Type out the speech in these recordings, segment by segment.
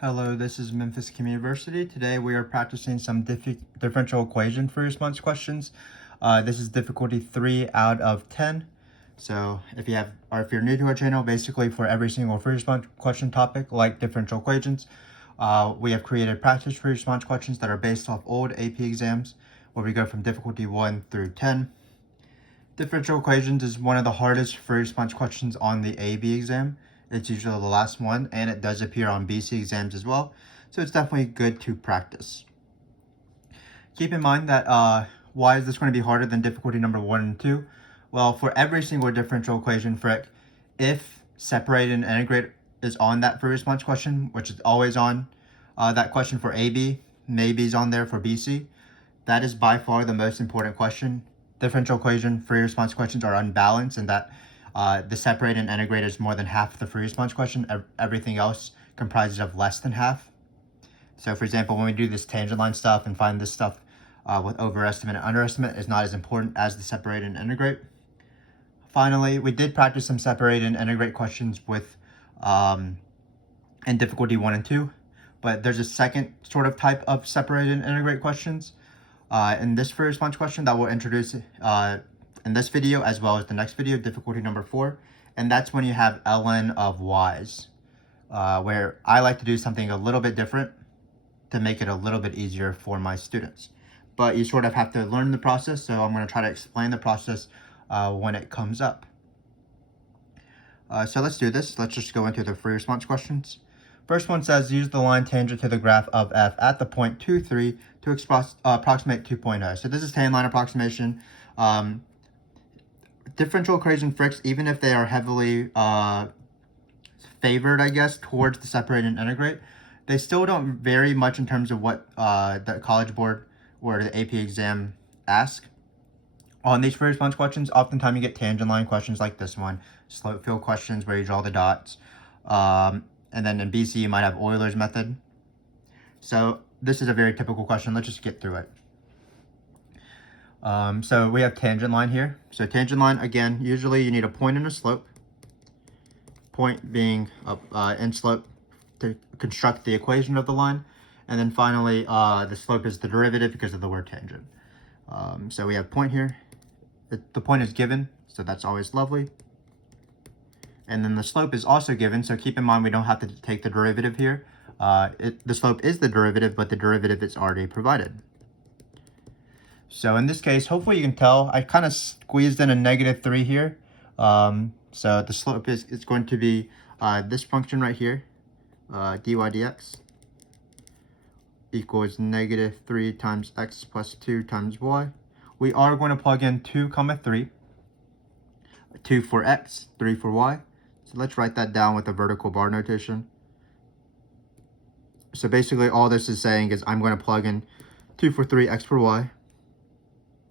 Hello, this is Memphis Communiversity. Today we are practicing some differential equation free response questions. This is difficulty 3 out of 10. So if you're new to our channel, basically for every single free response question topic like differential equations, we have created practice free response questions that are based off old AP exams where we go from difficulty 1 through 10. Differential equations is one of the hardest free response questions on the AB exam. It's usually the last one, and it does appear on BC exams as well, so it's definitely good to practice. Keep in mind that why is this going to be harder than difficulty number 1 and 2? Well, for every single differential equation frick, if separate and integrate is on that free response question, which is always on that question for AB, maybe is on there for BC, that is by far the most important question. Differential equation free response questions are unbalanced in that the separate and integrate is more than half the free response question. Everything else comprises of less than half. So for example, when we do this tangent line stuff and find this stuff with overestimate and underestimate is not as important as the separate and integrate. Finally, we did practice some separate and integrate questions with in difficulty 1 and 2, but there's a second sort of type of separate and integrate questions in this free response question that we'll introduce in this video as well as the next video, difficulty number 4, and that's when you have ln of y's, where I like to do something a little bit different to make it a little bit easier for my students. But you sort of have to learn the process, so I'm going to try to explain the process when it comes up. So let's do this. Let's just go into the free response questions. First one says, use the line tangent to the graph of f at the point 2, 3 to approximate 2.0. So this is tan line approximation. Differential equation fricks, even if they are heavily favored, I guess, towards the separate and integrate, they still don't vary much in terms of what the College Board or the AP exam ask. On these free response questions, oftentimes you get tangent line questions like this one, slope field questions where you draw the dots. And then in BC, you might have Euler's method. So this is a very typical question. Let's just get through it. So we have tangent line here. So tangent line, again, usually you need a point and a slope. Point being in slope to construct the equation of the line. And then finally, the slope is the derivative because of the word tangent. So we have point here. The point is given, so that's always lovely. And then the slope is also given, so keep in mind we don't have to take the derivative here. The slope is the derivative, but the derivative is already provided. So in this case, hopefully you can tell, I kind of squeezed in a -3 here. So the slope is going to be this function right here, dy dx, equals -3 times x plus 2 times y. We are going to plug in 2, 3. 2 for x, 3 for y. So let's write that down with a vertical bar notation. So basically all this is saying is I'm going to plug in 2 for 3, x for y.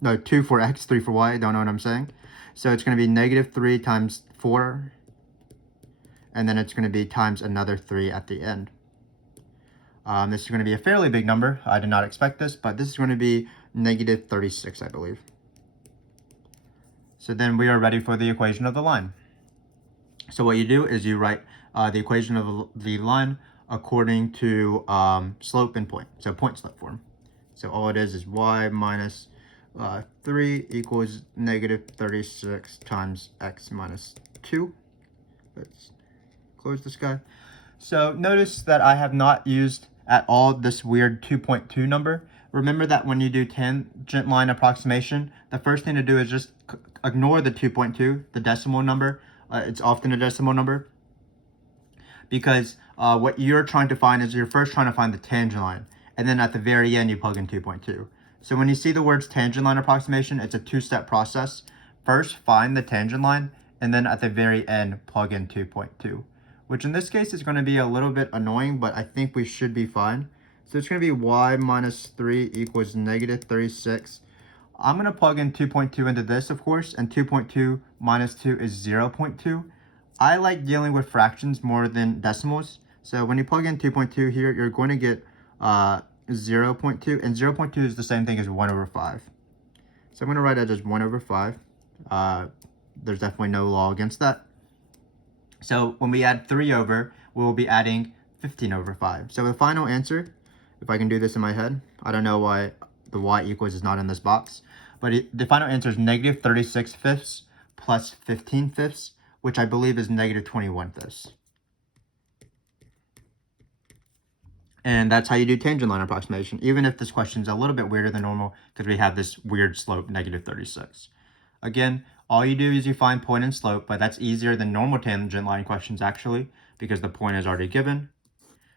No, 2 for x, 3 for y. I don't know what I'm saying. So it's going to be -3 times 4. And then it's going to be times another 3 at the end. This is going to be a fairly big number. I did not expect this, but this is going to be -36, I believe. So then we are ready for the equation of the line. So what you do is you write the equation of the line according to slope and point. So point slope form. So all it is y minus 3 equals -36 times x minus 2. Let's close this guy. So notice that I have not used at all this weird 2.2 number. Remember that when you do tangent line approximation, the first thing to do is just ignore the 2.2, the decimal number. It's often a decimal number. Because what you're trying to find is you're first trying to find the tangent line. And then at the very end, you plug in 2.2. So when you see the words tangent line approximation, it's a two-step process. First, find the tangent line, and then at the very end, plug in 2.2. Which in this case is going to be a little bit annoying, but I think we should be fine. So it's going to be y minus 3 equals -36. I'm going to plug in 2.2 into this, of course, and 2.2 minus 2 is 0.2. I like dealing with fractions more than decimals. So when you plug in 2.2 here, you're going to get 0.2, and 0.2 is the same thing as 1/5. So I'm going to write it as 1/5. There's definitely no law against that. So when we add 3 over, we'll be adding 15 over 5. So the final answer, if I can do this in my head, I don't know why the y equals is not in this box, but the final answer is negative 36 fifths plus 15 fifths, which I believe is negative 21 fifths. And that's how you do tangent line approximation, even if this question is a little bit weirder than normal because we have this weird slope, negative 36. Again, all you do is you find point and slope, but that's easier than normal tangent line questions actually, because the point is already given.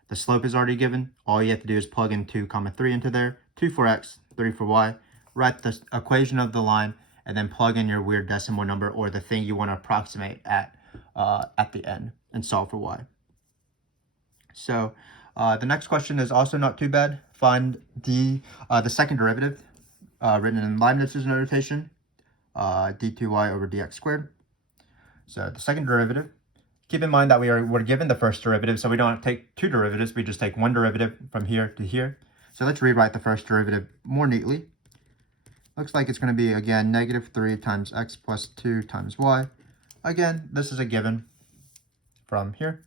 The slope is already given. All you have to do is plug in 2, 3 into there, 2 for x, 3 for y, write the equation of the line, and then plug in your weird decimal number or the thing you want to approximate at the end and solve for y. So the next question is also not too bad. Find the second derivative written in Leibniz's notation, d2y over dx squared. So the second derivative, keep in mind that we're given the first derivative, so we don't take two derivatives, we just take one derivative from here to here. So let's rewrite the first derivative more neatly. Looks like it's going to be, again, negative 3 times x plus 2 times y. Again, this is a given from here.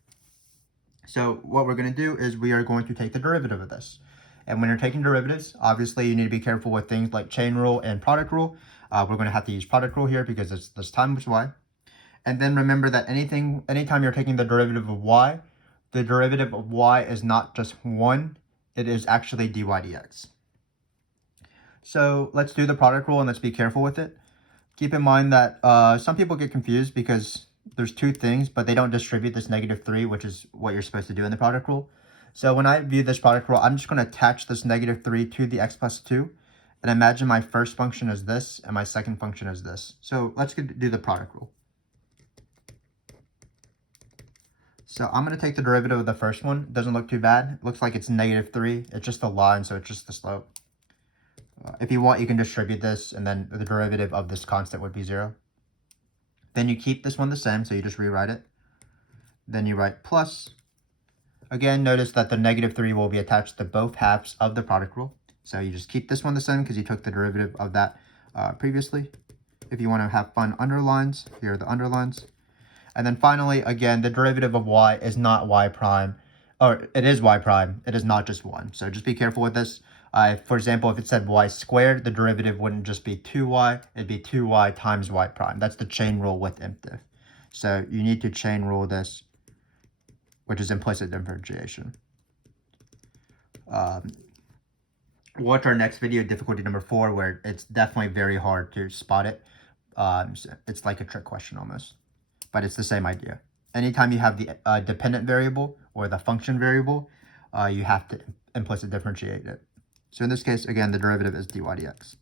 So what we're going to do is we are going to take the derivative of this. And when you're taking derivatives, obviously you need to be careful with things like chain rule and product rule. We're going to have to use product rule here because it's this times y. And then remember that anytime you're taking the derivative of y, the derivative of y is not just 1, it is actually dy dx. So let's do the product rule and let's be careful with it. Keep in mind that some people get confused because there's two things, but they don't distribute this negative 3, which is what you're supposed to do in the product rule. So when I view this product rule, I'm just going to attach this negative 3 to the x plus 2. And imagine my first function is this and my second function is this. So let's do the product rule. So I'm going to take the derivative of the first one. It doesn't look too bad. It looks like it's negative 3. It's just a line, so it's just the slope. If you want, you can distribute this, and then the derivative of this constant would be 0. Then you keep this one the same, so you just rewrite it. Then you write plus. Again, notice that the negative 3 will be attached to both halves of the product rule. So you just keep this one the same because you took the derivative of that previously. If you want to have fun underlines, here are the underlines. And then finally, again, the derivative of y is not y prime, or it is y prime. It is not just 1. So just be careful with this. For example, if it said y squared, the derivative wouldn't just be 2y. It'd be 2y times y prime. That's the chain rule with impdiff. So you need to chain rule this, which is implicit differentiation. Watch our next video, difficulty number 4, where it's definitely very hard to spot it. It's like a trick question almost, but it's the same idea. Anytime you have the dependent variable or the function variable, you have to implicit differentiate it. So in this case, again, the derivative is dy dx.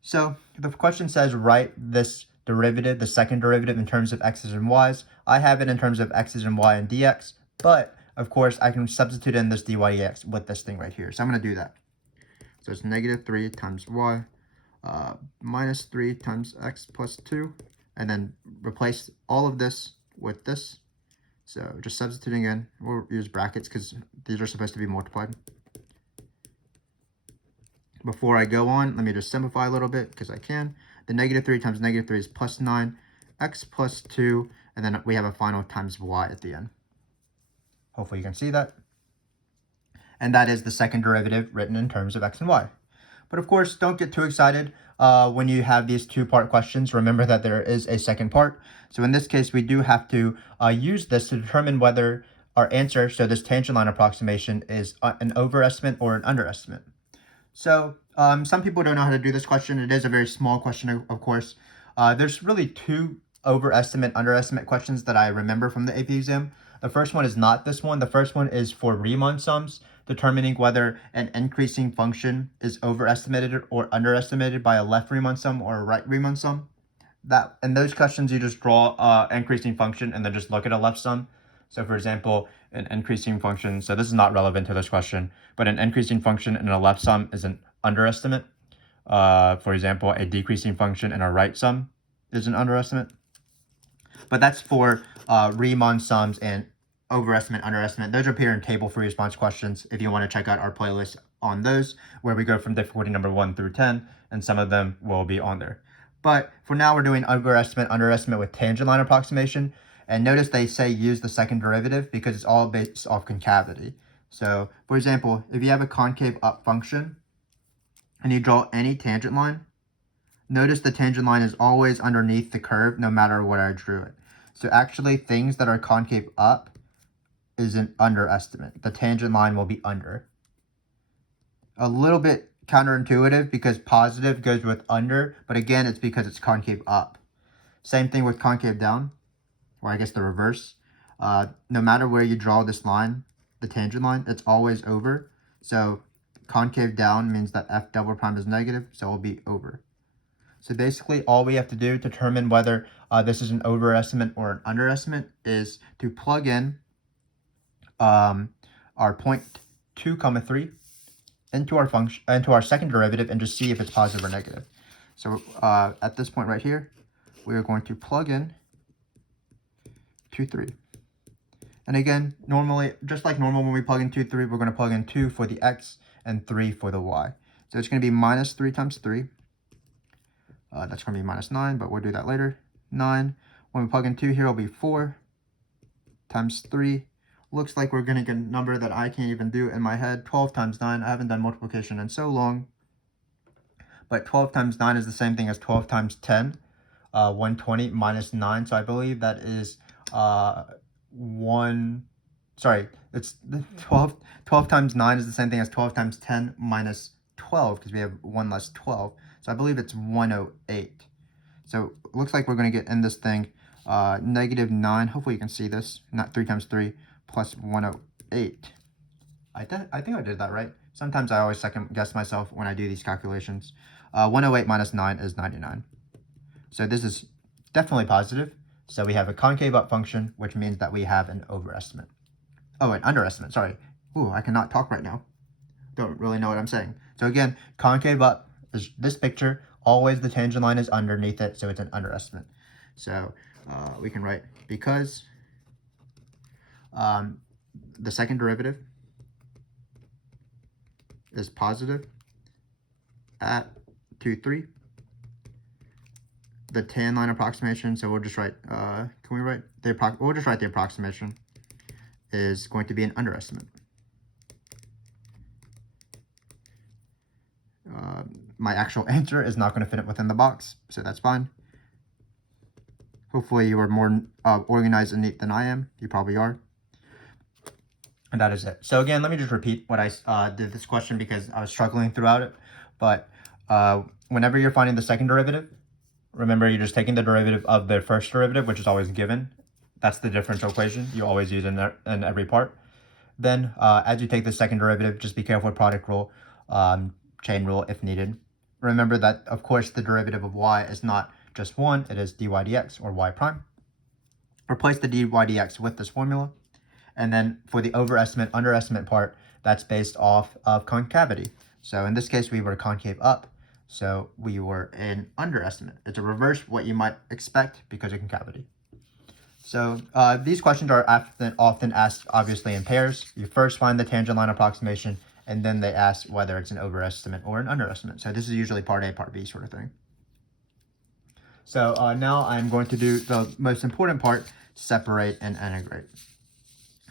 So the question says write this derivative, the second derivative, in terms of x's and y's. I have it in terms of x's and y and dx, but of course I can substitute in this dy dx with this thing right here. So I'm going to do that. So it's negative 3 times y minus 3 times x plus 2, and then replace all of this with this. So just substituting in, we'll use brackets because these are supposed to be multiplied. Before I go on, let me just simplify a little bit because I can. The negative 3 times negative 3 is plus 9, x plus 2, and then we have a final times y at the end. Hopefully you can see that. And that is the second derivative written in terms of x and y. But of course, don't get too excited when you have these two-part questions. Remember that there is a second part. So in this case, we do have to use this to determine whether our answer, so this tangent line approximation, is an overestimate or an underestimate. So some people don't know how to do this question. It is a very small question, of course. There's really two overestimate, underestimate questions that I remember from the AP exam. The first one is not this one. The first one is for Riemann sums, determining whether an increasing function is overestimated or underestimated by a left Riemann sum or a right Riemann sum. In those questions, you just draw an increasing function and then just look at a left sum. So for example, an increasing function, so this is not relevant to this question, but an increasing function in a left sum is an underestimate. For example, a decreasing function in a right sum is an underestimate. But that's for Riemann sums and overestimate, underestimate. Those appear in table free response questions if you want to check out our playlist on those, where we go from difficulty number 1 through 10, and some of them will be on there. But for now, we're doing overestimate, underestimate with tangent line approximation. And notice they say use the second derivative because it's all based off concavity. So, for example, if you have a concave up function and you draw any tangent line, notice the tangent line is always underneath the curve no matter where I drew it. So actually things that are concave up is an underestimate. The tangent line will be under. A little bit counterintuitive because positive goes with under, but again, it's because it's concave up. Same thing with concave down, or I guess the reverse. No matter where you draw this line, the tangent line, it's always over. So concave down means that f double prime is negative, so it'll be over. So basically all we have to do to determine whether this is an overestimate or an underestimate is to plug in our point 2, 3 into our function, into our second derivative, and just see if it's positive or negative. So at this point right here, we are going to plug in 2, 3. And again, normally, just like normal when we plug in 2, 3, we're going to plug in 2 for the x and 3 for the y. So it's going to be minus 3 times 3. That's going to be minus 9, but we'll do that later. 9. When we plug in 2 here, it'll be 4 times 3. Looks like we're going to get a number that I can't even do in my head. 12 times 9. I haven't done multiplication in so long. But 12 times 9 is the same thing as 12 times 10. 120 minus 9. So I believe that is it's 12 times 9 is the same thing as 12 times 10 minus 12 because we have 1 less 12. So I believe it's 108. So it looks like we're going to get in this thing negative 9. Hopefully you can see this. Not 3 times 3 plus 108. I think I did that right. Sometimes I always second guess myself when I do these calculations. 108 minus 9 is 99. So this is definitely positive. So we have a concave up function, which means that we have an overestimate. Oh, an underestimate, sorry. Ooh, I cannot talk right now. Don't really know what I'm saying. So again, concave up is this picture. Always the tangent line is underneath it, so it's an underestimate. So we can write because the second derivative is positive at 2, 3. The tan line approximation, so we'll just write, we'll just write the approximation is going to be an underestimate. My actual answer is not going to fit it within the box, so that's fine. Hopefully you are more organized and neat than I am. You probably are. And that is it. So again, let me just repeat what I did this question because I was struggling throughout it. But whenever you're finding the second derivative, remember you're just taking the derivative of the first derivative, which is always given. That's the differential equation you always use in every part. Then as you take the second derivative, just be careful with product rule, chain rule if needed. Remember that, of course, the derivative of y is not just 1, it is dy dx or y prime. Replace the dy dx with this formula. And then for the overestimate, underestimate part, that's based off of concavity. So in this case, we were concave up, so we were in underestimate. It's a reverse what you might expect because of concavity. So these questions are often asked, obviously, in pairs. You first find the tangent line approximation, and then they ask whether it's an overestimate or an underestimate. So this is usually part A, part B sort of thing. So now I'm going to do the most important part, separate and integrate.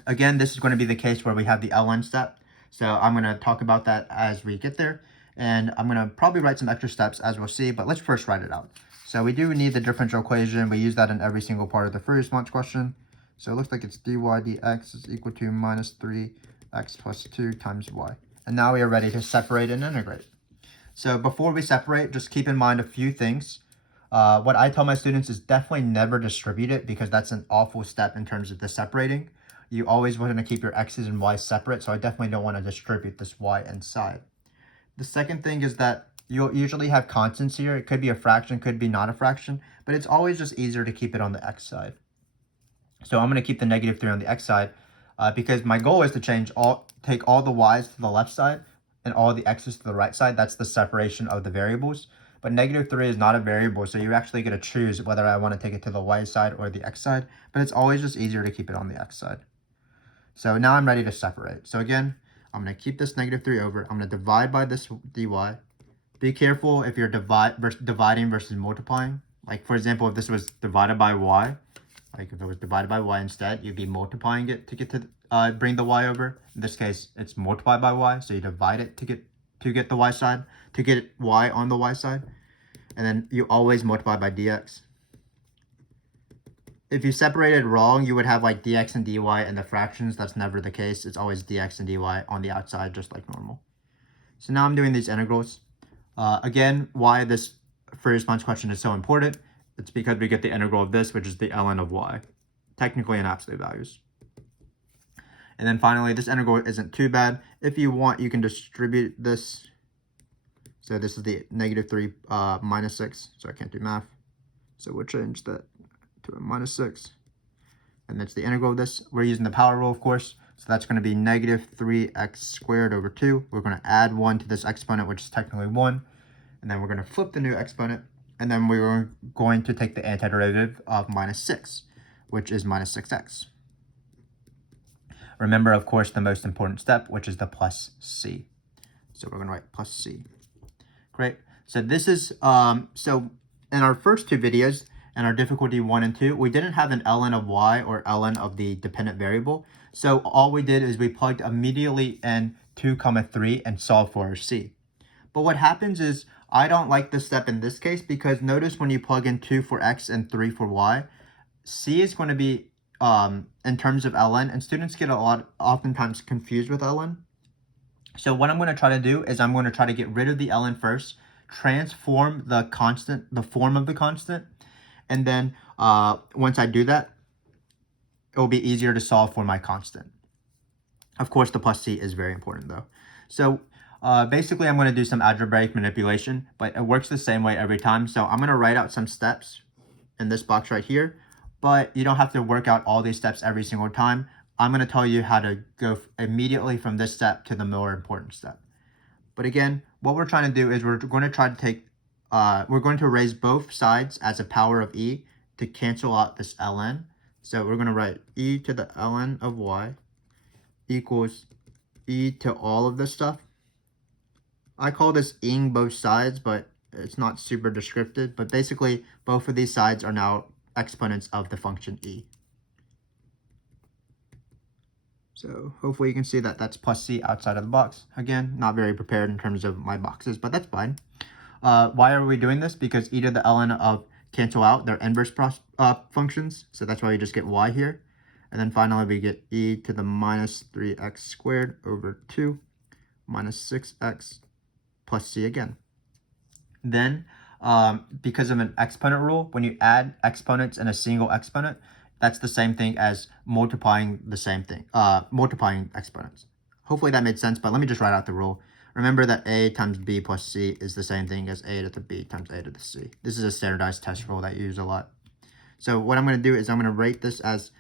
Again, this is going to be the case where we have the LN step. So I'm going to talk about that as we get there. And I'm going to probably write some extra steps as we'll see, but let's first write it out. So we do need the differential equation. We use that in every single part of the first response question. So it looks like it's dy dx is equal to minus 3x plus 2 times y. And now we are ready to separate and integrate. So before we separate, just keep in mind a few things. What I tell my students is definitely never distribute it because that's an awful step in terms of the separating. You always want to keep your x's and y's separate, so I definitely don't want to distribute this y inside. The second thing is that you'll usually have constants here. It could be a fraction, could be not a fraction, but it's always just easier to keep it on the x side. So I'm going to keep the negative 3 on the x side because my goal is to take all the y's to the left side and all the x's to the right side. That's the separation of the variables. But negative 3 is not a variable, so you're actually going to choose whether I want to take it to the y side or the x side, but it's always just easier to keep it on the x side. So now I'm ready to separate. So again, I'm going to keep this negative 3 over. I'm going to divide by this dy. Be careful if you're dividing versus multiplying. Like, for example, if this was divided by y, Like if it was divided by y instead, you'd be multiplying it to get to bring the y over. In this case, it's multiplied by y, so you divide it to get the y side, to get y on the y side, and then you always multiply by dx. If you separated wrong, you would have like dx and dy and the fractions. That's never the case. It's always dx and dy on the outside, just like normal. So now I'm doing these integrals. Again, why this free response question is so important, it's because we get the integral of this, which is the ln of y, technically in absolute values. And then finally, this integral isn't too bad. If you want, you can distribute this. So this is the -3 minus 6, so I can't do math. So we'll change that to a -6. And that's the integral of this. We're using the power rule, of course. So that's going to be -3x squared over 2. We're going to add 1 to this exponent, which is technically 1. And then we're going to flip the new exponent. And then we're going to take the antiderivative of -6, which is -6x. Remember, of course, the most important step, which is the plus c. So we're going to write plus c. Great. So this is, so in our first two videos, in our difficulty 1 and 2, we didn't have an ln of y or ln of the dependent variable. So all we did is we plugged immediately in 2, 3 and solved for our c. But what happens is, I don't like this step in this case, because notice when you plug in 2 for x and 3 for y, c is going to be in terms of ln, and students get oftentimes confused with ln. So what I'm going to try to do is I'm going to try to get rid of the ln first, transform the constant, the form of the constant, and then once I do that, it will be easier to solve for my constant. Of course, the plus c is very important though. So basically, I'm going to do some algebraic manipulation, but it works the same way every time. So I'm going to write out some steps in this box right here, but you don't have to work out all these steps every single time. I'm going to tell you how to go immediately from this step to the more important step. But again, what we're trying to do is we're going to try to take, we're going to raise both sides as a power of e to cancel out this ln. So we're going to write e to the ln of y equals e to all of this stuff. I call this ing both sides, but it's not super descriptive. But basically, both of these sides are now exponents of the function e. So hopefully you can see that that's plus c outside of the box. Again, not very prepared in terms of my boxes, but that's fine. Why are we doing this? Because e to the ln of cancel out, they're inverse functions. So that's why we just get y here. And then finally we get e to the -3x squared over 2 minus 6x plus c again. Then, because of an exponent rule, when you add exponents in a single exponent, that's the same thing as multiplying the same thing, multiplying exponents. Hopefully that made sense, but let me just write out the rule. Remember that a times b plus c is the same thing as a to the b times a to the c. This is a standardized test rule that you use a lot. So what I'm going to do is I'm going to write this as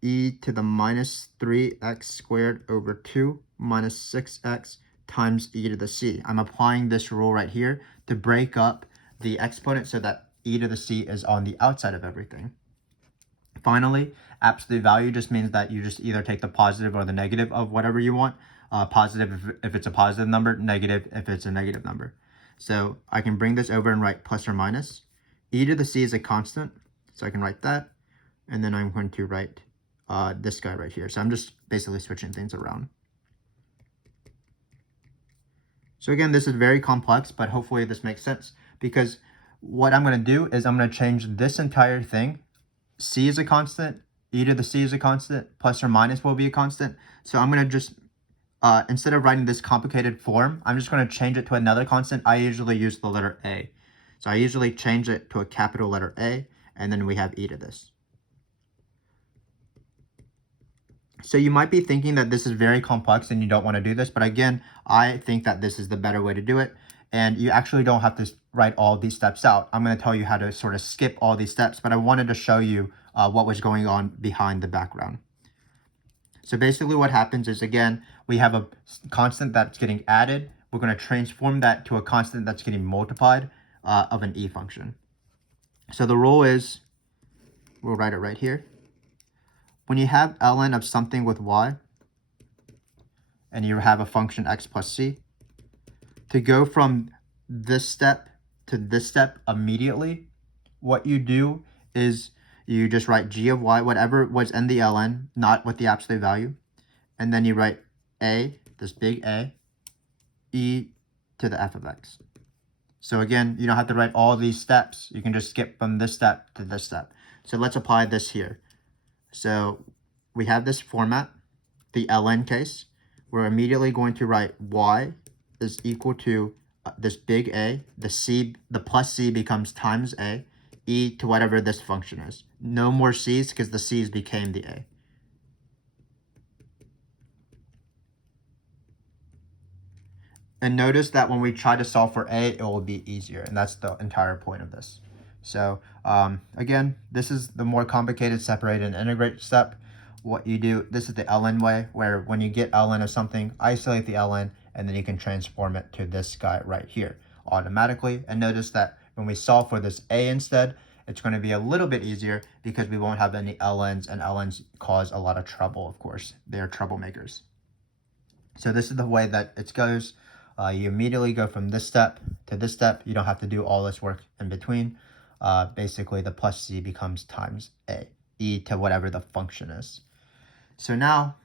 e to the -3x squared over 2 minus 6x times e to the c. I'm applying this rule right here to break up the exponent so that e to the c is on the outside of everything. Finally, absolute value just means that you just either take the positive or the negative of whatever you want. Positive if it's a positive number, negative if it's a negative number. So I can bring this over and write plus or minus. E to the c is a constant, so I can write that. And then I'm going to write this guy right here. So I'm just basically switching things around. So again, this is very complex, but hopefully this makes sense, because what I'm going to do is I'm going to change this entire thing. C is a constant, e to the c is a constant, plus or minus will be a constant. So I'm going to just, instead of writing this complicated form, I'm just going to change it to another constant. I usually use the letter a. So I usually change it to a capital letter A, and then we have e to this. So you might be thinking that this is very complex and you don't want to do this, but again, I think that this is the better way to do it. And you actually don't have to write all these steps out. I'm going to tell you how to sort of skip all these steps, but I wanted to show you what was going on behind the background. So basically what happens is, again, we have a constant that's getting added. We're going to transform that to a constant that's getting multiplied of an e function. So the rule is, we'll write it right here. When you have ln of something with y, and you have a function x plus c, to go from this step to this step immediately, what you do is you just write g of y, whatever was in the ln, not with the absolute value. And then you write a, this big A, e to the f of x. So again, you don't have to write all these steps. You can just skip from this step to this step. So let's apply this here. So we have this format, the ln case. We're immediately going to write y is equal to this big A, the plus c becomes times a, e to whatever this function is. No more c's because the c's became the a. And notice that when we try to solve for a, it will be easier, and that's the entire point of this. So again, this is the more complicated separate and integrate step. What you do, this is the ln way, where when you get ln of something, isolate the ln, and then you can transform it to this guy right here automatically. And notice that when we solve for this a instead, it's going to be a little bit easier because we won't have any ln's, and ln's cause a lot of trouble, of course. They are troublemakers. So this is the way that it goes. You immediately go from this step to this step. You don't have to do all this work in between. Basically, the plus c becomes times a, e to whatever the function is. So now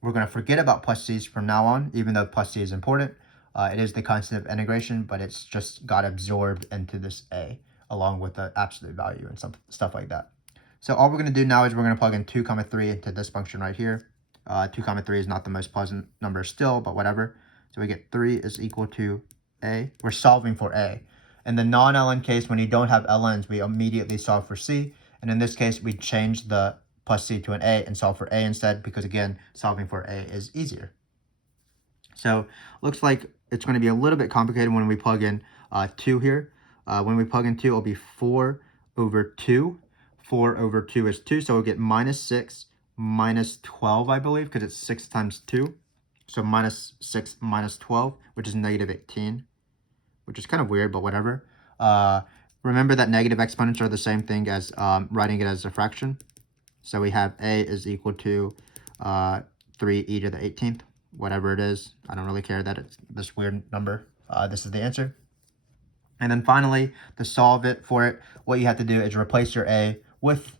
we're going to forget about plus c's from now on, even though plus c is important. It is the constant of integration, but it's just got absorbed into this a along with the absolute value and some stuff like that. So all we're going to do now is we're going to plug in 2, 3 into this function right here. 2, 3 is not the most pleasant number still, but whatever. So we get 3 is equal to a. We're solving for a. In the non-ln case, when you don't have ln's, we immediately solve for c. And in this case, we change the plus c to an a and solve for a instead, because again, solving for a is easier. So looks like it's going to be a little bit complicated when we plug in 2 here. When we plug in 2, it'll be 4 over 2. 4 over 2 is 2, so we'll get minus 6 minus 12, I believe, because it's 6 times 2. So minus 6 minus 12, which is negative 18, which is kind of weird, but whatever. Remember that negative exponents are the same thing as writing it as a fraction. So we have a is equal to 3e to the 18th, whatever it is. I don't really care that it's this weird number. This is the answer. And then finally, to solve it for it, what you have to do is replace your a with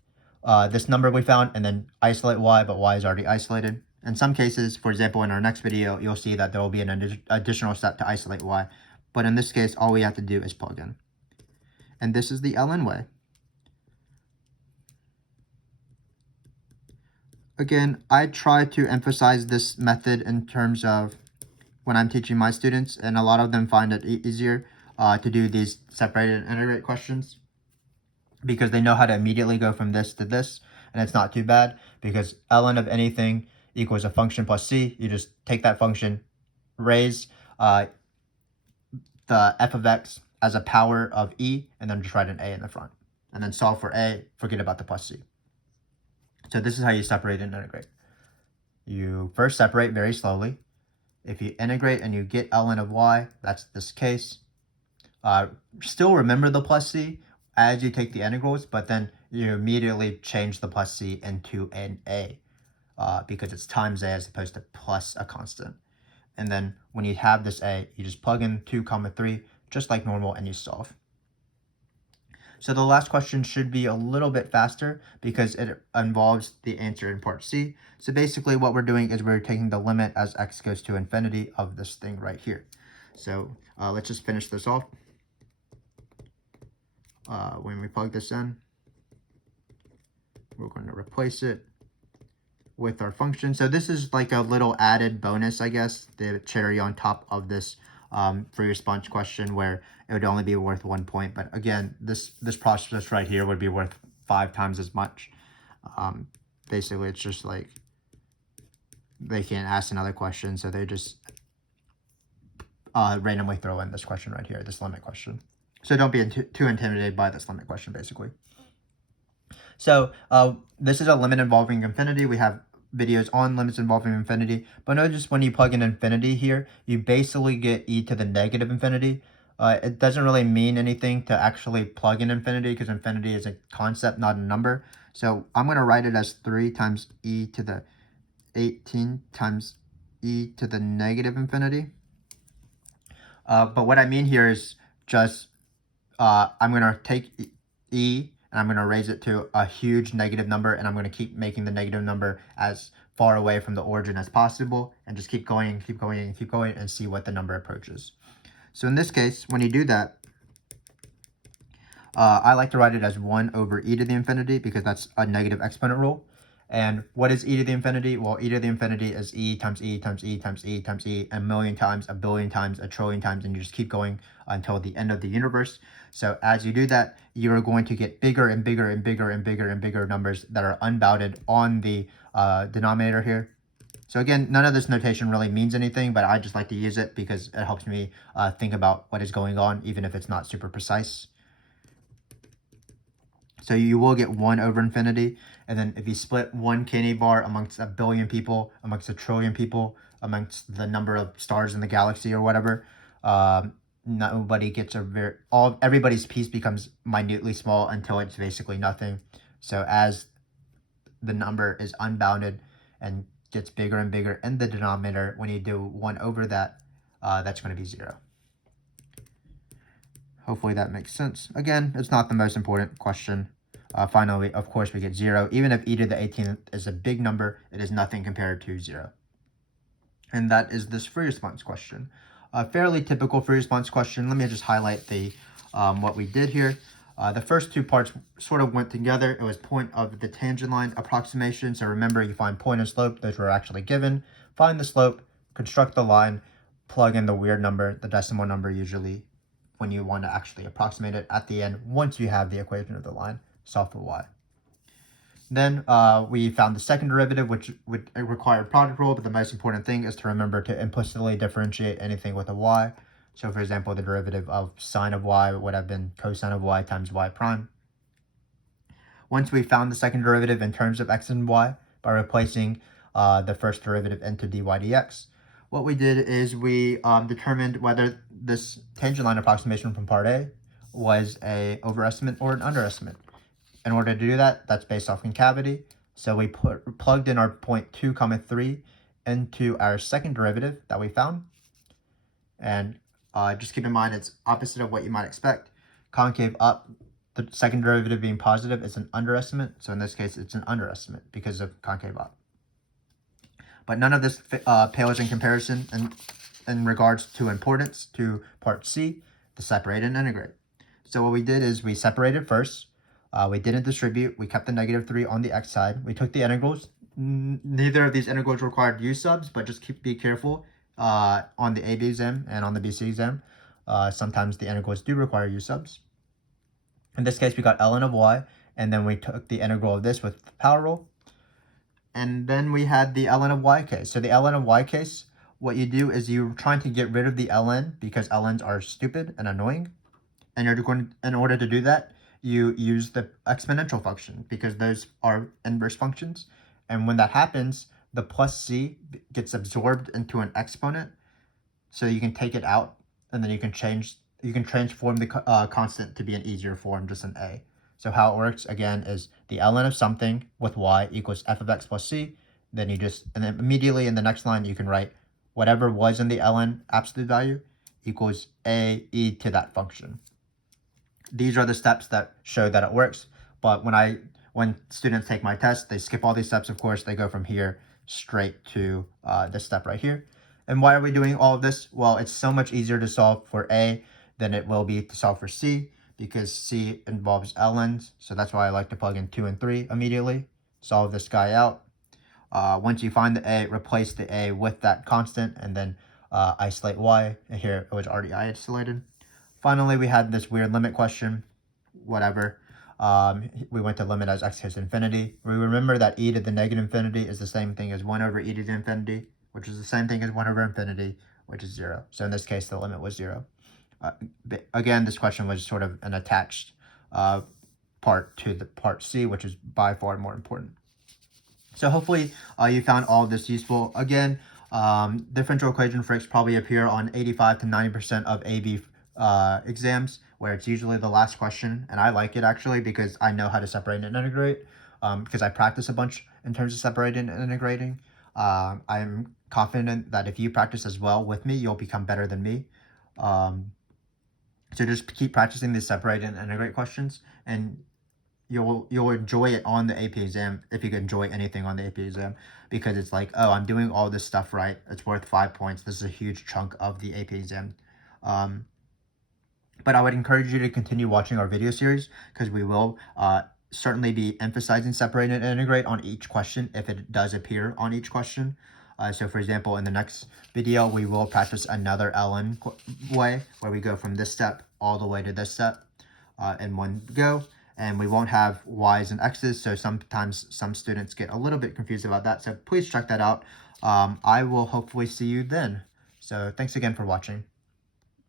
this number we found and then isolate y, but y is already isolated. In some cases, for example, in our next video, you'll see that there will be an additional step to isolate y. But in this case, all we have to do is plug in. And this is the ln way. Again, I try to emphasize this method in terms of when I'm teaching my students, and a lot of them find it easier to do these separated and integrate questions because they know how to immediately go from this to this, and it's not too bad because ln of anything equals a function plus c. You just take that function, raise the f of x as a power of e, and then just write an a in the front. And then solve for a, forget about the plus c. So this is how you separate and integrate. You first separate very slowly. If you integrate and you get ln of y, that's this case. Still remember the plus c as you take the integrals, but then you immediately change the plus c into an a. Because it's times a as opposed to plus a constant. And then when you have this a, you just plug in 2, 3, just like normal, and you solve. So the last question should be a little bit faster because it involves the answer in part C. So basically what we're doing is we're taking the limit as x goes to infinity of this thing right here. So let's just finish this off. When we plug this in, we're going to replace it with our function. So this is like a little added bonus, I guess, the cherry on top of this free response question where it would only be worth 1 point. But again, this process right here would be worth 5 times as much. Basically, it's just like they can't ask another question, so they just randomly throw in this question right here, this limit question. So don't be too intimidated by this limit question, basically. So this is a limit involving infinity. We have videos on limits involving infinity, but notice when you plug in infinity here, you basically get e to the negative infinity. It doesn't really mean anything to actually plug in infinity because infinity is a concept, not a number. So I'm going to write it as 3 times e to the 18 times e to the negative infinity. But what I mean here is just I'm going to take e and I'm going to raise it to a huge negative number, and I'm going to keep making the negative number as far away from the origin as possible, and just keep going and keep going and keep going and see what the number approaches. So in this case, when you do that, I like to write it as 1 over e to the infinity because that's a negative exponent rule. And what is e to the infinity? Well, e to the infinity is e times e times e times e times e a million times, a billion times, a trillion times, and you just keep going until the end of the universe. So as you do that, you're going to get bigger and bigger and bigger and bigger and bigger numbers that are unbounded on the denominator here. So again, none of this notation really means anything, but I just like to use it because it helps me think about what is going on, even if it's not super precise. So you will get 1 over infinity, and then if you split 1 candy bar amongst a billion people, amongst a trillion people, amongst the number of stars in the galaxy or whatever, nobody gets everybody's piece becomes minutely small until it's basically nothing. So as the number is unbounded and gets bigger and bigger in the denominator, when you do 1 over that, that's going to be 0. Hopefully that makes sense. Again, it's not the most important question. Finally, of course, we get 0. Even if e to the 18th is a big number, it is nothing compared to 0. And that is this free response question. A fairly typical free response question. Let me just highlight the what we did here. The first two parts sort of went together. It was point of the tangent line approximation. So remember, you find point and slope. Those were actually given. Find the slope, construct the line, plug in the weird number, the decimal number usually, when you want to actually approximate it at the end once you have the equation of the line, solve for y. Then we found the second derivative, which would require product rule, but the most important thing is to remember to implicitly differentiate anything with a y. So for example, the derivative of sine of y would have been cosine of y times y prime. Once we found the second derivative in terms of x and y by replacing the first derivative into dy dx, what we did is we determined whether this tangent line approximation from part A was a overestimate or an underestimate. In order to do that, that's based off concavity. So we plugged in our point 2, 3 into our second derivative that we found. And just keep in mind, it's opposite of what you might expect. Concave up, the second derivative being positive, is an underestimate. So in this case, it's an underestimate because of concave up. But none of this pales in comparison in regards to importance to part C, the separate and integrate. So what we did is we separated first. We didn't distribute. We kept the -3 on the x side. We took the integrals. Neither of these integrals required u subs, but just be careful on the AB exam and on the BC exam. Sometimes the integrals do require u subs. In this case, we got ln of y, and then we took the integral of this with the power rule. And then we had the ln of y case. So the ln of y case, what you do is you're trying to get rid of the ln because ln's are stupid and annoying. And in order to do that, you use the exponential function because those are inverse functions. And when that happens, the plus c gets absorbed into an exponent. So you can take it out, and then you can transform the constant to be an easier form, just an a. So how it works, again, is the ln of something with y equals f of x plus c. Then and then immediately in the next line, you can write whatever was in the ln absolute value equals a e to that function. These are the steps that show that it works. But when students take my test, they skip all these steps, of course. They go from here straight to this step right here. And why are we doing all of this? Well, it's so much easier to solve for A than it will be to solve for C, because C involves ln's. So that's why I like to plug in 2 and 3 immediately. Solve this guy out. Once you find the A, replace the A with that constant, and then isolate y. And here it was already isolated. Finally, we had this weird limit question, whatever. We went to limit as x goes to infinity. We remember that e to the negative infinity is the same thing as 1 over e to the infinity, which is the same thing as 1 over infinity, which is 0. So in this case, the limit was 0. Again, this question was sort of an attached part to the part C, which is by far more important. So hopefully you found all of this useful. Again, differential equation freaks probably appear on 85 to 90% of AB exams, where it's usually the last question, and I like it actually because I know how to separate and integrate, because I practice a bunch in terms of separating and integrating. I'm confident that if you practice as well with me, you'll become better than me. So just keep practicing these separate and integrate questions, and you'll enjoy it on the AP exam, if you can enjoy anything on the AP exam, because it's like, oh, I'm doing all this stuff right. It's worth 5 points. This is a huge chunk of the AP exam. But I would encourage you to continue watching our video series, because we will certainly be emphasizing separate and integrate on each question if it does appear on each question. So for example, in the next video, we will practice another ln way, where we go from this step all the way to this step in one go. And we won't have y's and x's, so sometimes some students get a little bit confused about that. So please check that out. I will hopefully see you then. So thanks again for watching.